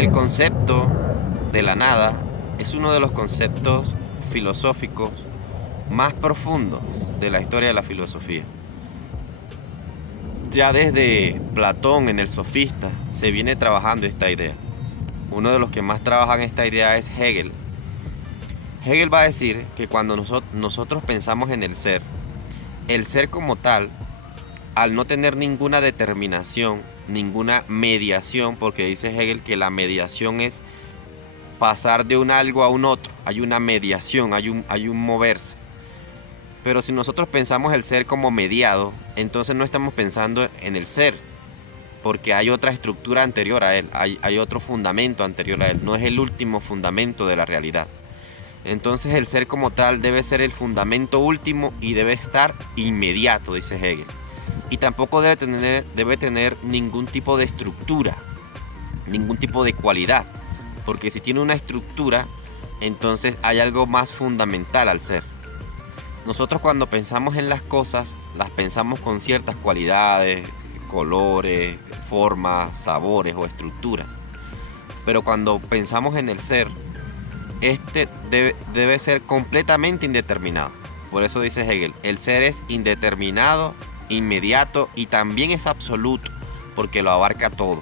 El concepto de la nada es uno de los conceptos filosóficos más profundos de la historia de la filosofía. Ya desde Platón en el Sofista se viene trabajando esta idea. Uno de los que más trabajan esta idea es Hegel. Hegel va a decir que cuando nosotros pensamos en el ser como tal, al no tener ninguna determinación, ninguna mediación, porque dice Hegel que la mediación es pasar de un algo a un otro, hay una mediación, hay un moverse. Pero si nosotros pensamos el ser como mediado, entonces no estamos pensando en el ser, porque hay otra estructura anterior a él, hay otro fundamento anterior a él, no es el último fundamento de la realidad. Entonces el ser como tal debe ser el fundamento último y debe estar inmediato, dice Hegel. Y tampoco debe tener ningún tipo de estructura, ningún tipo de cualidad, porque si tiene una estructura, entonces hay algo más fundamental al ser. Nosotros cuando pensamos en las cosas, las pensamos con ciertas cualidades, colores, formas, sabores o estructuras. Pero cuando pensamos en el ser, este debe ser completamente indeterminado. Por eso dice Hegel, el ser es indeterminado, inmediato y también es absoluto, porque lo abarca todo,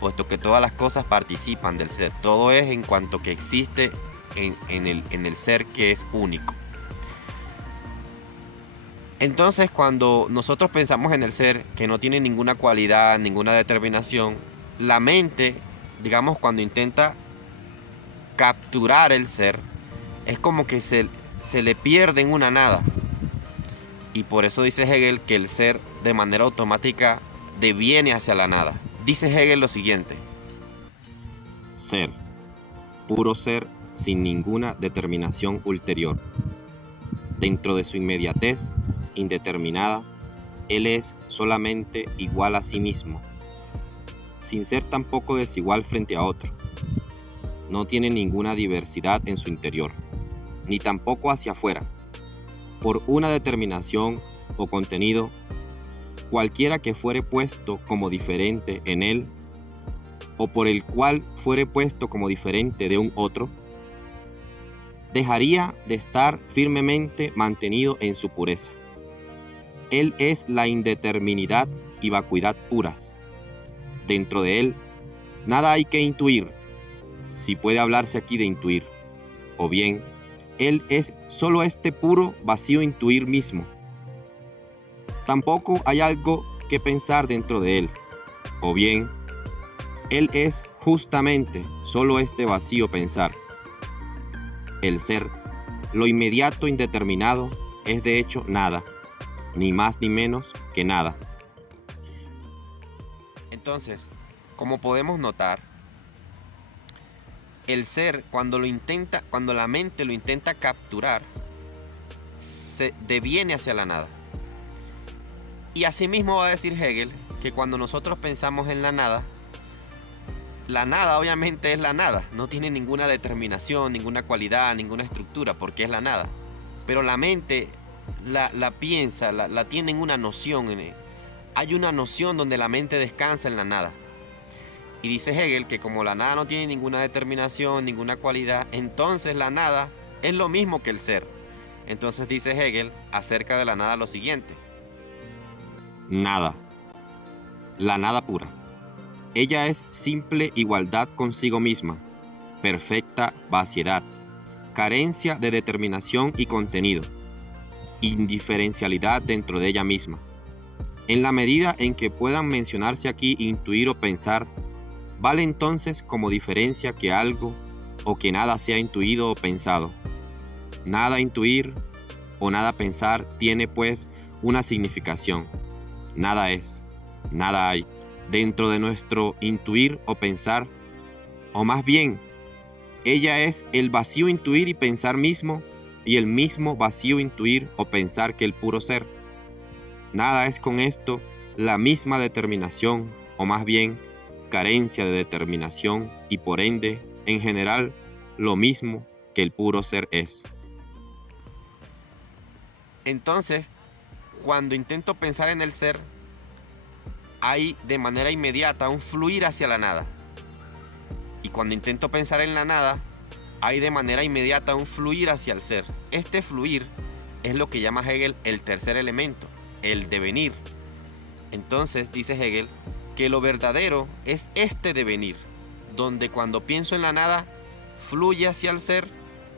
puesto que todas las cosas participan del ser. Todo es en cuanto que existe en el ser, que es único. Entonces, cuando nosotros pensamos en el ser, que no tiene ninguna cualidad, ninguna determinación, la mente, digamos, cuando intenta capturar el ser, es como que se le pierde en una nada. Y por eso dice Hegel que el ser de manera automática deviene hacia la nada. Dice Hegel lo siguiente: Ser, puro ser sin ninguna determinación ulterior. Dentro de su inmediatez indeterminada, él es solamente igual a sí mismo, sin ser tampoco desigual frente a otro. No tiene ninguna diversidad en su interior, ni tampoco hacia afuera. Por una determinación o contenido, cualquiera que fuere puesto como diferente en él, o por el cual fuere puesto como diferente de un otro, dejaría de estar firmemente mantenido en su pureza. Él es la indeterminidad y vacuidad puras. Dentro de él, nada hay que intuir, si puede hablarse aquí de intuir, o bien, él es solo este puro vacío intuir mismo. Tampoco hay algo que pensar dentro de él, o bien, él es justamente solo este vacío pensar. El ser, lo inmediato indeterminado, es de hecho nada, ni más ni menos que nada. Entonces, como podemos notar, el ser, cuando la mente lo intenta capturar, se deviene hacia la nada. Y asimismo va a decir Hegel que cuando nosotros pensamos en la nada obviamente es la nada, no tiene ninguna determinación, ninguna cualidad, ninguna estructura, porque es la nada. Pero la mente la piensa, la tiene en una noción. Hay una noción donde la mente descansa en la nada. Y dice Hegel que como la nada no tiene ninguna determinación, ninguna cualidad, entonces la nada es lo mismo que el ser. Entonces dice Hegel acerca de la nada lo siguiente: Nada, la nada pura. Ella es simple igualdad consigo misma, perfecta vaciedad, carencia de determinación y contenido, indiferencialidad dentro de ella misma. En la medida en que puedan mencionarse aquí intuir o pensar, vale entonces como diferencia que algo o que nada sea intuido o pensado. Nada intuir o nada pensar tiene pues una significación. Nada es, nada hay dentro de nuestro intuir o pensar, o más bien, ella es el vacío intuir y pensar mismo y el mismo vacío intuir o pensar que el puro ser. Nada es con esto la misma determinación, o más bien, carencia de determinación y por ende, en general, lo mismo que el puro ser es. Entonces, cuando intento pensar en el ser, hay de manera inmediata un fluir hacia la nada. Y cuando intento pensar en la nada, hay de manera inmediata un fluir hacia el ser. Este fluir es lo que llama Hegel el tercer elemento, el devenir. Entonces dice Hegel que lo verdadero es este devenir, donde cuando pienso en la nada, fluye hacia el ser,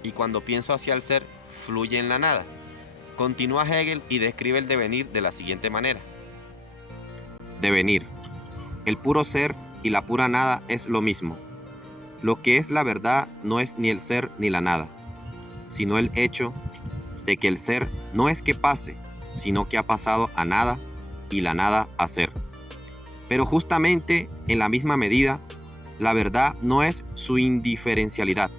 y cuando pienso hacia el ser, fluye en la nada. Continúa Hegel y describe el devenir de la siguiente manera. Devenir. El puro ser y la pura nada es lo mismo. Lo que es la verdad no es ni el ser ni la nada, sino el hecho de que el ser no es que pase, sino que ha pasado a nada y la nada a ser. Pero justamente en la misma medida, la verdad no es su indiferencialidad,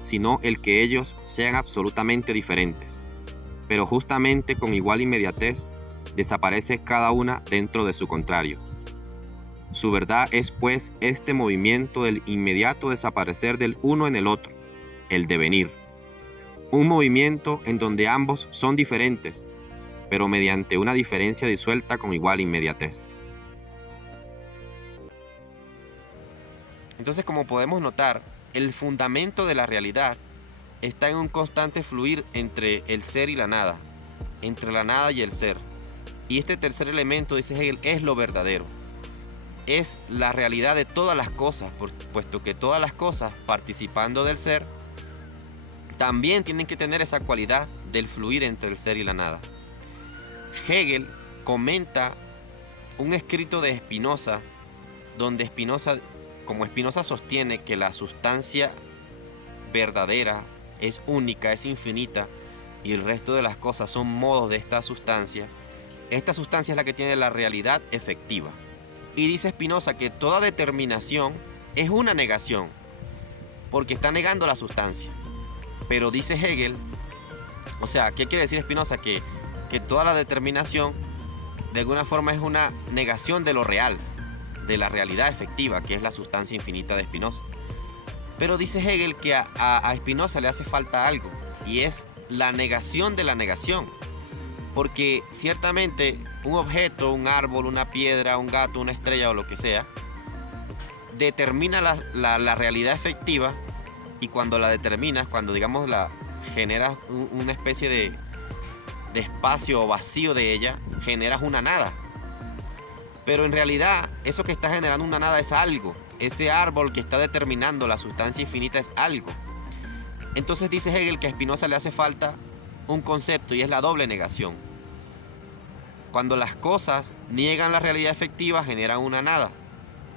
sino el que ellos sean absolutamente diferentes. Pero justamente con igual inmediatez desaparece cada una dentro de su contrario. Su verdad es pues este movimiento del inmediato desaparecer del uno en el otro, el devenir. Un movimiento en donde ambos son diferentes, pero mediante una diferencia disuelta con igual inmediatez. Entonces, como podemos notar, el fundamento de la realidad está en un constante fluir entre el ser y la nada, entre la nada y el ser. Y este tercer elemento, dice Hegel, es lo verdadero. Es la realidad de todas las cosas, puesto que todas las cosas, participando del ser, también tienen que tener esa cualidad del fluir entre el ser y la nada. Hegel comenta un escrito de Spinoza, donde Spinoza sostiene que la sustancia verdadera es única, es infinita, y el resto de las cosas son modos de esta sustancia. Esta sustancia es la que tiene la realidad efectiva. Y dice Spinoza que toda determinación es una negación, porque está negando la sustancia. Pero dice Hegel, o sea, ¿qué quiere decir Spinoza? Que toda la determinación de alguna forma es una negación de lo real, de la realidad efectiva, que es la sustancia infinita de Spinoza. Pero dice Hegel que a Spinoza le hace falta algo, y es la negación de la negación. Porque ciertamente un objeto, un árbol, una piedra, un gato, una estrella o lo que sea, determina la realidad efectiva, y cuando la determinas, cuando digamos generas una especie de espacio o vacío de ella, generas una nada. Pero en realidad eso que está generando una nada es algo. Ese árbol que está determinando la sustancia infinita es algo. Entonces dice Hegel que a Spinoza le hace falta un concepto, y es la doble negación. Cuando las cosas niegan la realidad efectiva, generan una nada,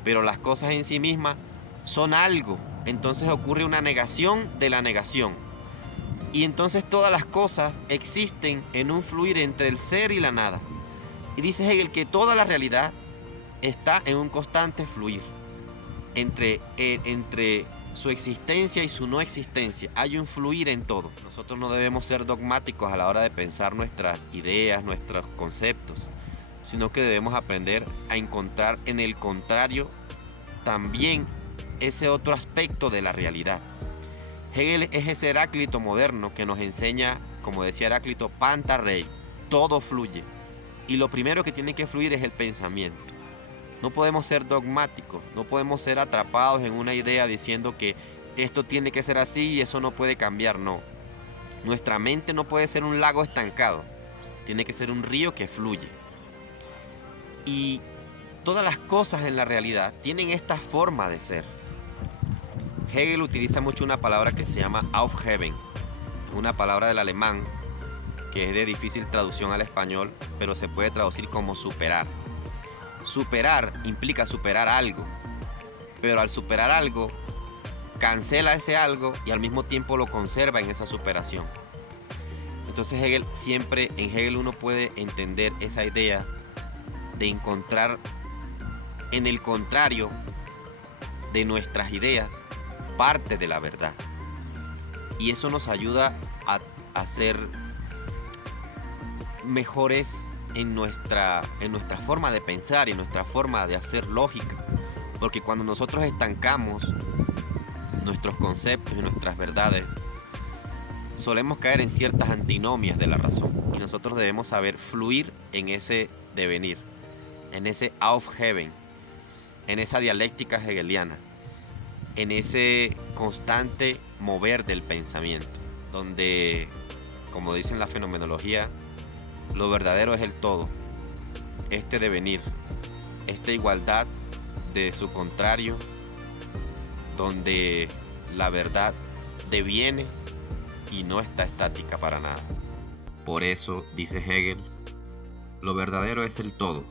pero las cosas en sí mismas son algo. Entonces ocurre una negación de la negación, y entonces todas las cosas existen en un fluir entre el ser y la nada. Y dice Hegel que toda la realidad está en un constante fluir entre su existencia y su no existencia. Hay un fluir en todo. Nosotros no debemos ser dogmáticos a la hora de pensar nuestras ideas, nuestros conceptos, sino que debemos aprender a encontrar en el contrario también ese otro aspecto de la realidad. Hegel es ese Heráclito moderno que nos enseña, como decía Heráclito, panta rei, todo fluye. Y lo primero que tiene que fluir es el pensamiento. No podemos ser dogmáticos, no podemos ser atrapados en una idea diciendo que esto tiene que ser así y eso no puede cambiar, no. Nuestra mente no puede ser un lago estancado, tiene que ser un río que fluye. Y todas las cosas en la realidad tienen esta forma de ser. Hegel utiliza mucho una palabra que se llama Aufheben, una palabra del alemán que es de difícil traducción al español, pero se puede traducir como superar. Superar implica superar algo, pero al superar algo, cancela ese algo y al mismo tiempo lo conserva en esa superación. Entonces en Hegel uno puede entender esa idea de encontrar en el contrario de nuestras ideas parte de la verdad. Y eso nos ayuda a ser mejores en nuestra forma de pensar y nuestra forma de hacer lógica. Porque cuando nosotros estancamos nuestros conceptos y nuestras verdades, solemos caer en ciertas antinomias de la razón. Y nosotros debemos saber fluir en ese devenir, en ese Aufheben, en esa dialéctica hegeliana. en ese constante mover del pensamiento, donde, como dice en la fenomenología, lo verdadero es el todo, este devenir, esta igualdad de su contrario, donde la verdad deviene y no está estática para nada. Por eso, dice Hegel, lo verdadero es el todo,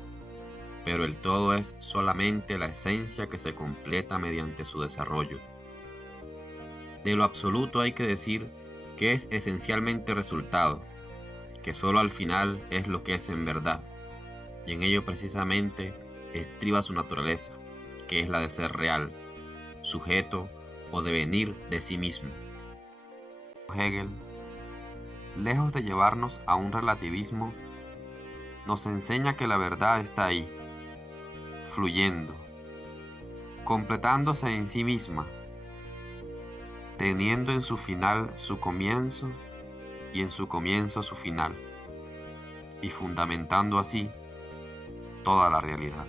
pero el todo es solamente la esencia que se completa mediante su desarrollo. De lo absoluto hay que decir que es esencialmente resultado, que solo al final es lo que es en verdad, y en ello precisamente estriba su naturaleza, que es la de ser real, sujeto o devenir de sí mismo. Hegel, lejos de llevarnos a un relativismo, nos enseña que la verdad está ahí, fluyendo, completándose en sí misma, teniendo en su final su comienzo y en su comienzo su final, y fundamentando así toda la realidad.